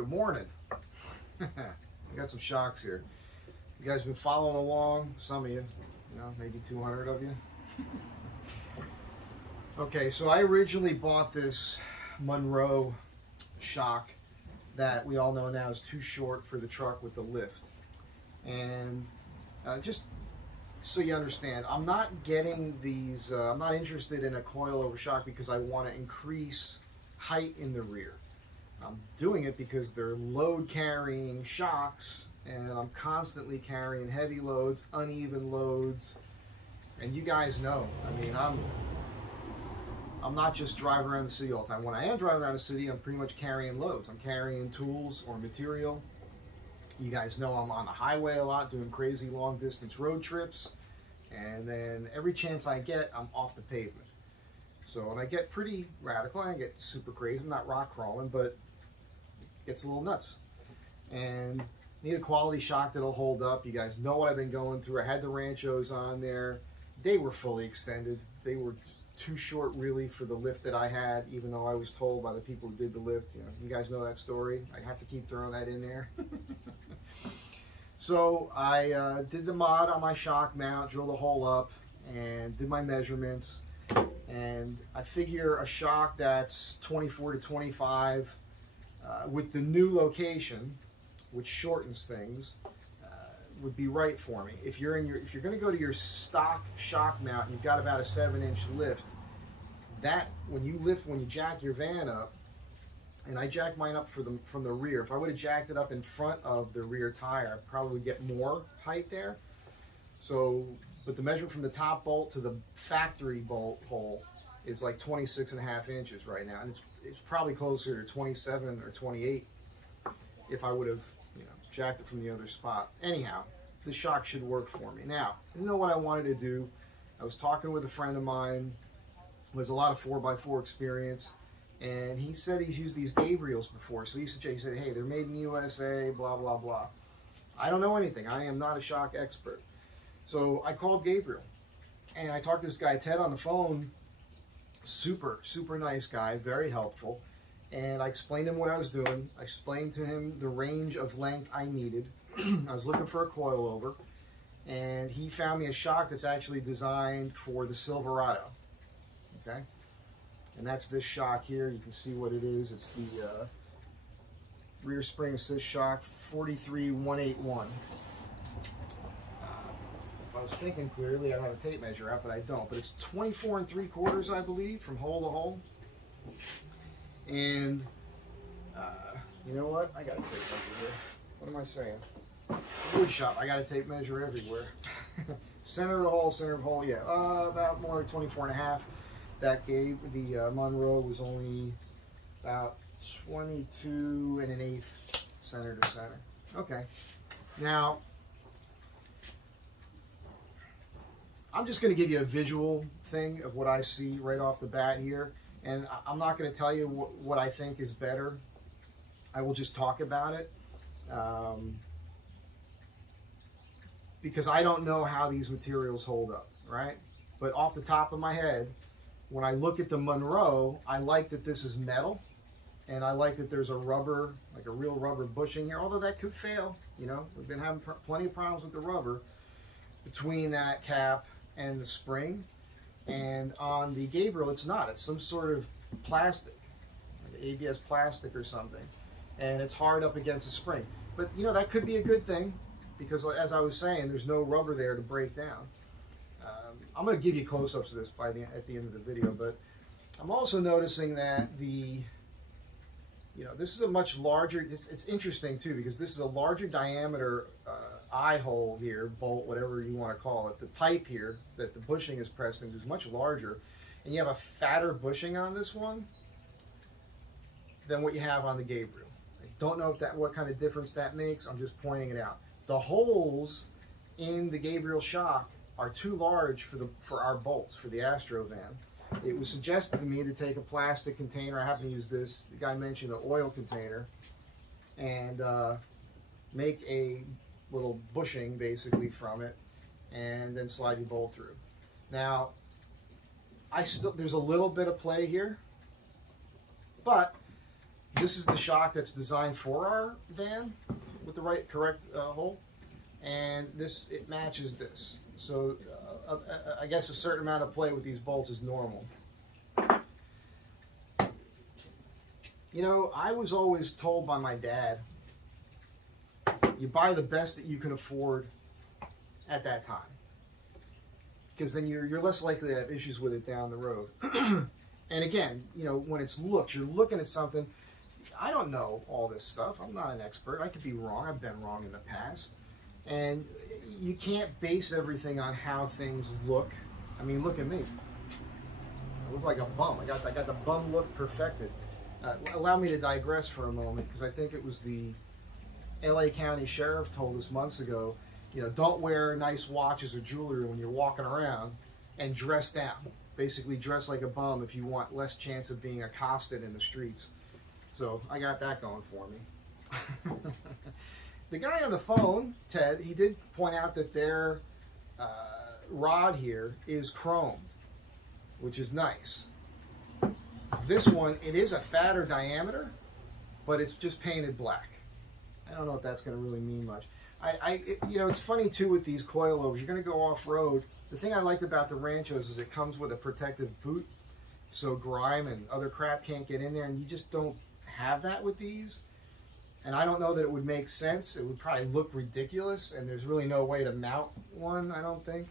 Good morning. I got some shocks here. You guys been following along? Some of you, maybe 200 of you. Okay, so I originally bought this Monroe shock that we all know now is too short for the truck with the lift. And just so you understand, I'm not getting these, I'm not interested in a coil-over shock because I want to increase height in the rear. I'm doing it because they're load-carrying shocks, and I'm constantly carrying heavy loads, uneven loads, and you guys know, I mean, I'm not just driving around the city all the time. When I am driving around the city, I'm pretty much carrying loads. I'm carrying tools or material. You guys know I'm on the highway a lot, doing crazy long-distance road trips, and then every chance I get, I'm off the pavement. So, and I get pretty radical, I get super crazy. I'm not rock crawling, but it gets a little nuts. And need a quality shock that'll hold up. You guys know what I've been going through. I had the Ranchos on there. They were fully extended. They were too short really for the lift that I had, even though I was told by the people who did the lift, you guys know that story. I have to keep throwing that in there. So I did the mod on my shock mount, drilled a hole up, and did my measurements. And I figure a shock that's 24 to 25 with the new location, which shortens things, would be right for me. If you're going to go to your stock shock mount, you've got about a 7-inch lift. That when you jack your van up, and I jacked mine up from the rear. If I would have jacked it up in front of the rear tire, I'd probably get more height there. So, but the measurement from the top bolt to the factory bolt hole is like 26.5 inches right now, and it's probably closer to 27 or 28 if I would have jacked it from the other spot. Anyhow, the shock should work for me. Now, I didn't know what I wanted to do. I was talking with a friend of mine who has a lot of 4x4 experience, and he said he's used these Gabriels before. So he said, hey, they're made in the USA, blah, blah, blah. I don't know anything. I am not a shock expert. So I called Gabriel, and I talked to this guy, Ted, on the phone. Super, super nice guy, very helpful. And I explained to him what I was doing. I explained to him the range of length I needed. I was looking for a coil-over, and he found me a shock that's actually designed for the Silverado. Okay? And that's this shock here. You can see what it is. It's the rear spring assist shock 43181. If I was thinking clearly, I'd have a tape measure out, but I don't. But it's 24 3/4, I believe, from hole to hole. And you know what? I got a tape measure here. What am I saying? Wood shop. I got a tape measure everywhere. Center of the hole, yeah. About more like 24.5. That gave the Monroe was only about 22 1/8 center to center. Okay. Now, I'm just going to give you a visual thing of what I see right off the bat here. And I'm not going to tell you what I think is better. I will just talk about it. Because I don't know how these materials hold up, right? But off the top of my head, when I look at the Monroe, I like that this is metal. And I like that there's a rubber, like a real rubber bushing here, although that could fail. We've been having plenty of problems with the rubber between that cap and the spring. And on the Gabriel, it's not. It's some sort of plastic, like ABS plastic or something. And it's hard up against the spring. But, that could be a good thing because, as I was saying, there's no rubber there to break down. I'm going to give you close-ups of this at the end of the video, but I'm also noticing that this is a much larger, it's interesting too, because this is a larger diameter eye hole here, bolt, whatever you want to call it. The pipe here that the bushing is pressed into is much larger, and you have a fatter bushing on this one than what you have on the Gabriel. I don't know what kind of difference that makes. I'm just pointing it out. The holes in the Gabriel shock are too large for our bolts for the Astro van. It was suggested to me to take a plastic container. I happen to use this. The guy mentioned an oil container, and make a little bushing basically from it, and then slide your bolt through. Now, there's a little bit of play here, but this is the shock that's designed for our van with the correct hole, and it matches this. So I guess a certain amount of play with these bolts is normal. You know, I was always told by my dad, you buy the best that you can afford at that time, because then you're less likely to have issues with it down the road. And again, you know, when it's you're looking at something. I don't know all this stuff. I'm not an expert. I could be wrong. I've been wrong in the past. And you can't base everything on how things look. I mean, look at me. I look like a bum. I got the bum look perfected. Allow me to digress for a moment, because I think it was the LA County Sheriff told us months ago, you know, don't wear nice watches or jewelry when you're walking around, and dress down. Basically dress like a bum if you want less chance of being accosted in the streets. So I got that going for me. The guy on the phone, Ted, he did point out that their rod here is chromed, which is nice. This one, it is a fatter diameter, but it's just painted black. I don't know if that's going to really mean much. You know, it's funny too with these coilovers. You're going to go off-road. The thing I liked about the Ranchos is it comes with a protective boot, so grime and other crap can't get in there, and you just don't have that with these. And I don't know that it would make sense. It would probably look ridiculous, and there's really no way to mount one, I don't think.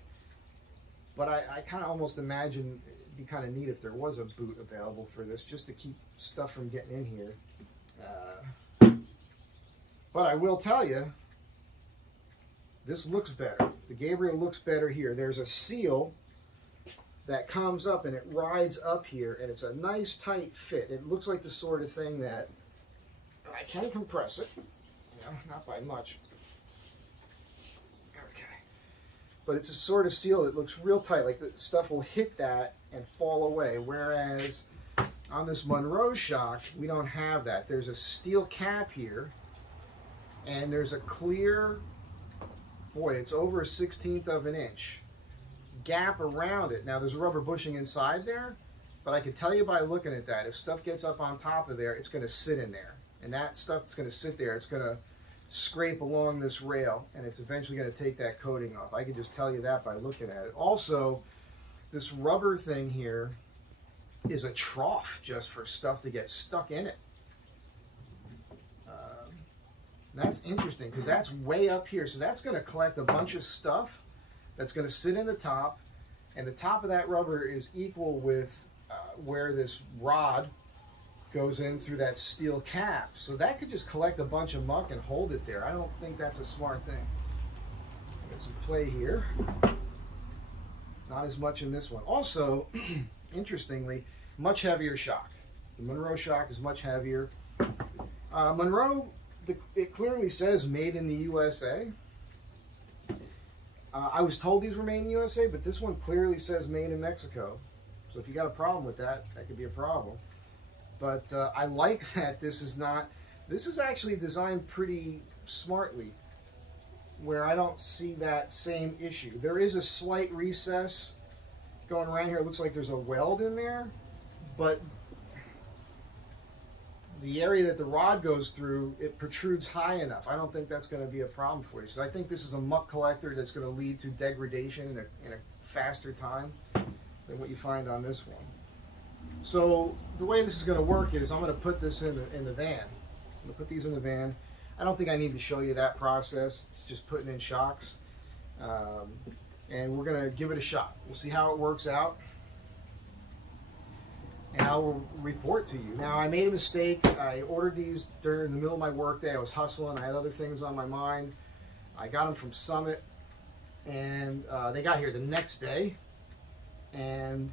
But I kind of almost imagine it'd be kind of neat if there was a boot available for this, just to keep stuff from getting in here. But I will tell you, this looks better. The Gabriel looks better here. There's a seal that comes up and it rides up here, and it's a nice tight fit. It looks like the sort of thing that I can compress it, you know, not by much. Okay. But it's a sort of seal that looks real tight, like the stuff will hit that and fall away, whereas on this Monroe shock, we don't have that. There's a steel cap here, and there's a clear, boy, it's over 1/16 of an inch gap around it. Now there's rubber bushing inside there, but I could tell you by looking at that, if stuff gets up on top of there, it's going to sit in there. And that stuff that's going to sit there, it's going to scrape along this rail, and it's eventually going to take that coating off. I can just tell you that by looking at it. Also, this rubber thing here is a trough just for stuff to get stuck in it. That's interesting, because that's way up here. So that's going to collect a bunch of stuff that's going to sit in the top, and the top of that rubber is equal with where this rod goes in through that steel cap. So that could just collect a bunch of muck and hold it there. I don't think that's a smart thing. Got some play here. Not as much in this one. Also, interestingly, much heavier shock. The Monroe shock is much heavier. Monroe, it clearly says made in the USA. I was told these were made in the USA, but this one clearly says made in Mexico. So if you got a problem with that, that could be a problem. But I like that this is not, this is actually designed pretty smartly, where I don't see that same issue. There is a slight recess going around here. It looks like there's a weld in there, but the area that the rod goes through, it protrudes high enough. I don't think that's going to be a problem for you. So I think this is a muck collector that's going to lead to degradation in a faster time than what you find on this one. So the way this is going to work is I'm going to put this in the van. I'm going to put these in the van. I don't think I need to show you that process. It's just putting in shocks. And we're going to give it a shot. We'll see how it works out, and I will report to you. Now, I made a mistake. I ordered these during the middle of my workday. I was hustling. I had other things on my mind. I got them from Summit, and they got here the next day, and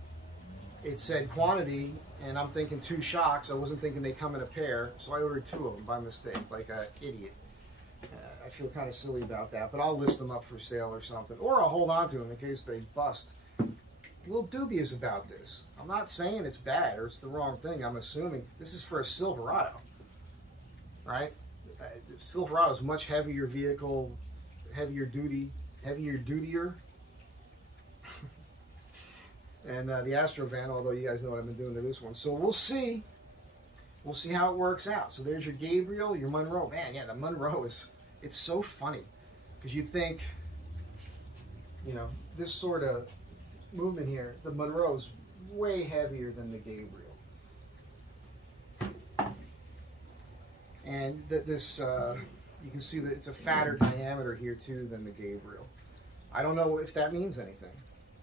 it said quantity, and I'm thinking 2 shocks. I wasn't thinking they come in a pair, so I ordered 2 of them by mistake, like an idiot. I feel kind of silly about that, but I'll list them up for sale or something, or I'll hold on to them in case they bust. I'm a little dubious about this. I'm not saying it's bad or it's the wrong thing. I'm assuming this is for a Silverado, right? Silverado is a much heavier vehicle, heavier dutier. And the Astro van, although you guys know what I've been doing to this one. So we'll see we'll see how it works out. So there's your Gabriel, your Monroe. Man, yeah, the Monroe it's so funny because you think, you know, this sort of movement here, the Monroe is way heavier than the Gabriel. And this, you can see that it's a fatter diameter here too than the Gabriel. I don't know if that means anything,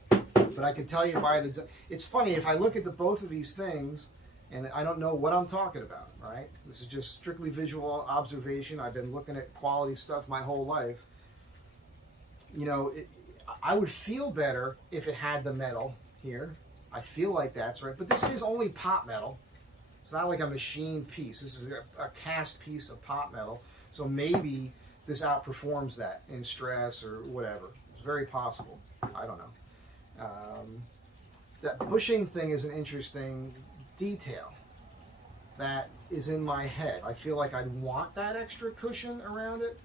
but I can tell you by it's funny, if I look at both of these things and I don't know what I'm talking about, right? This is just strictly visual observation. I've been looking at quality stuff my whole life. You know, I would feel better if it had the metal here. I feel like that's right, but this is only pot metal. It's not like a machine piece. This is a cast piece of pot metal. So maybe this outperforms that in stress or whatever. It's very possible. I don't know. That bushing thing is an interesting detail that is in my head. I feel like I'd want that extra cushion around it,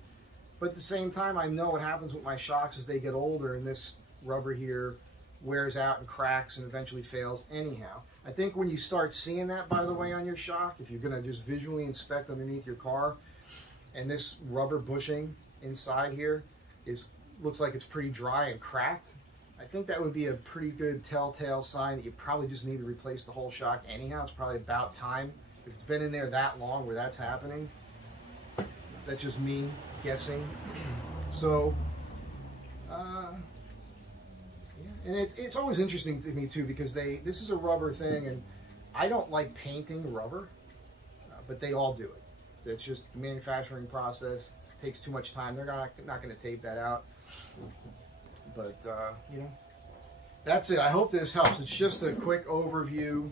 but at the same time, I know what happens with my shocks as they get older, and this rubber here wears out and cracks and eventually fails anyhow. I think when you start seeing that, by the way, on your shock, if you're going to just visually inspect underneath your car, and this rubber bushing inside here looks like it's pretty dry and cracked, I think that would be a pretty good telltale sign that you probably just need to replace the whole shock anyhow. It's probably about time. If it's been in there that long where that's happening, that's just me guessing. So, and it's always interesting to me too, because this is a rubber thing, and I don't like painting rubber, but they all do it. It's just the manufacturing process. It takes too much time. They're not going to tape that out. But you know, that's it. I hope this helps. It's just a quick overview,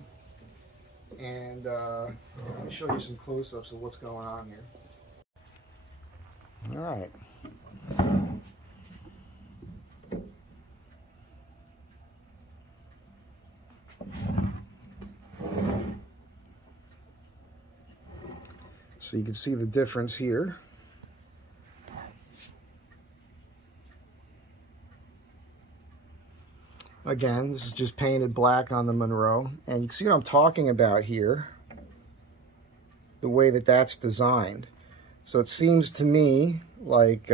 and let me show you some close-ups of what's going on here. All right. So you can see the difference here. Again, this is just painted black on the Monroe, and you can see what I'm talking about here, the way that that's designed. So it seems to me like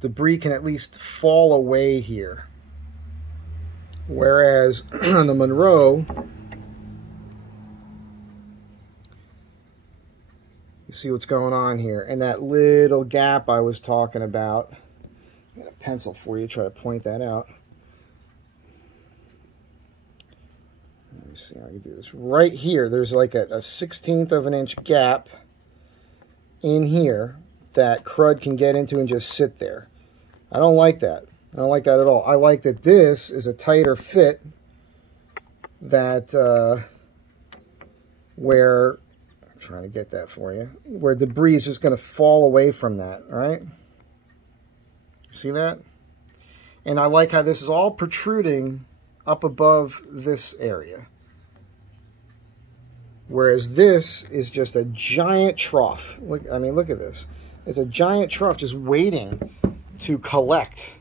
debris can at least fall away here, whereas on the Monroe, you see what's going on here, and that little gap I was talking about. I got a pencil for you, try to point that out. Let me see how I can do this. Right here, there's like a 1/16 of an inch gap in here that crud can get into and just sit there. I don't like that. I don't like that at all. I like that this is a tighter fit, that where, I'm trying to get that for you, where debris is just going to fall away from that, all right? See that? And I like how this is all protruding up above this area. Whereas this is just a giant trough. Look, I mean, look at this. It's a giant trough just waiting to collect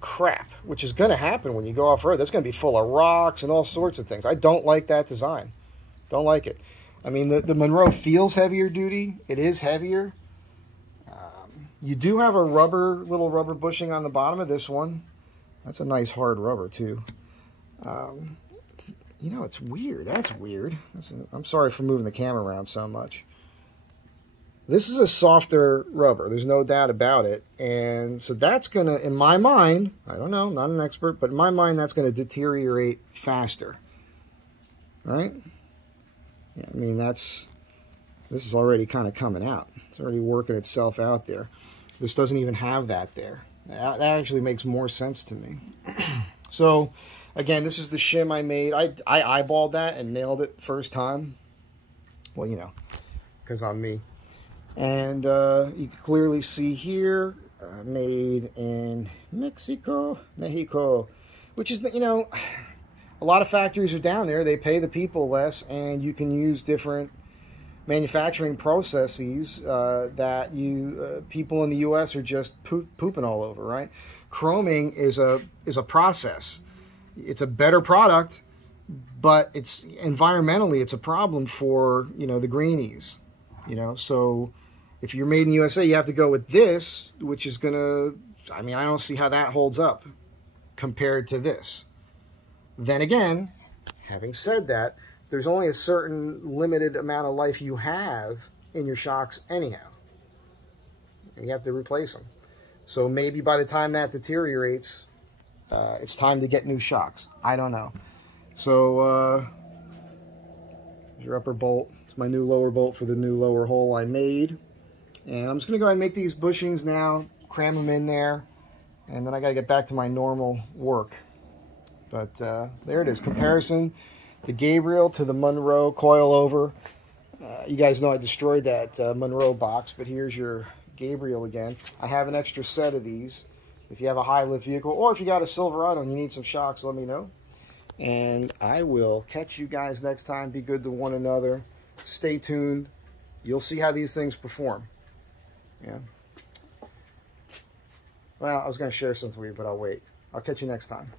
crap, which is going to happen when you go off-road. That's going to be full of rocks and all sorts of things. I don't like that design. Don't like it. I mean, the Monroe feels heavier duty. It is heavier. You do have a little rubber bushing on the bottom of this one. That's a nice hard rubber too. You know, it's weird. That's weird. I'm sorry for moving the camera around so much. This is a softer rubber. There's no doubt about it. And so that's going to, in my mind, I don't know, not an expert, but in my mind, that's going to deteriorate faster. Right? Yeah, I mean, this is already kind of coming out. It's already working itself out there. This doesn't even have that there. That actually makes more sense to me. So, again, this is the shim I made. I eyeballed that and nailed it first time. Well, you know, because I'm me. And you can clearly see here, made in Mexico, which is, you know, a lot of factories are down there. They pay the people less, and you can use different manufacturing processes that people in the U.S. are just pooping all over, right? Chroming is a process. It's a better product, but it's environmentally, it's a problem for, you know, the greenies, you know. So if you're made in USA, you have to go with this, which is going to, I mean, I don't see how that holds up compared to this. Then again, having said that, there's only a certain limited amount of life you have in your shocks anyhow. And you have to replace them. So maybe by the time that deteriorates, it's time to get new shocks. I don't know. So, here's your upper bolt. It's my new lower bolt for the new lower hole I made. And I'm just going to go ahead and make these bushings now, cram them in there, and then I got to get back to my normal work. But there it is. Comparison, the Gabriel to the Monroe Coil-Over. You guys know I destroyed that Monroe box, but here's your Gabriel again. I have an extra set of these. If you have a high lift vehicle, or if you got a Silverado and you need some shocks, let me know. And I will catch you guys next time. Be good to one another. Stay tuned. You'll see how these things perform. Yeah. Well, I was going to share something with you, but I'll wait. I'll catch you next time.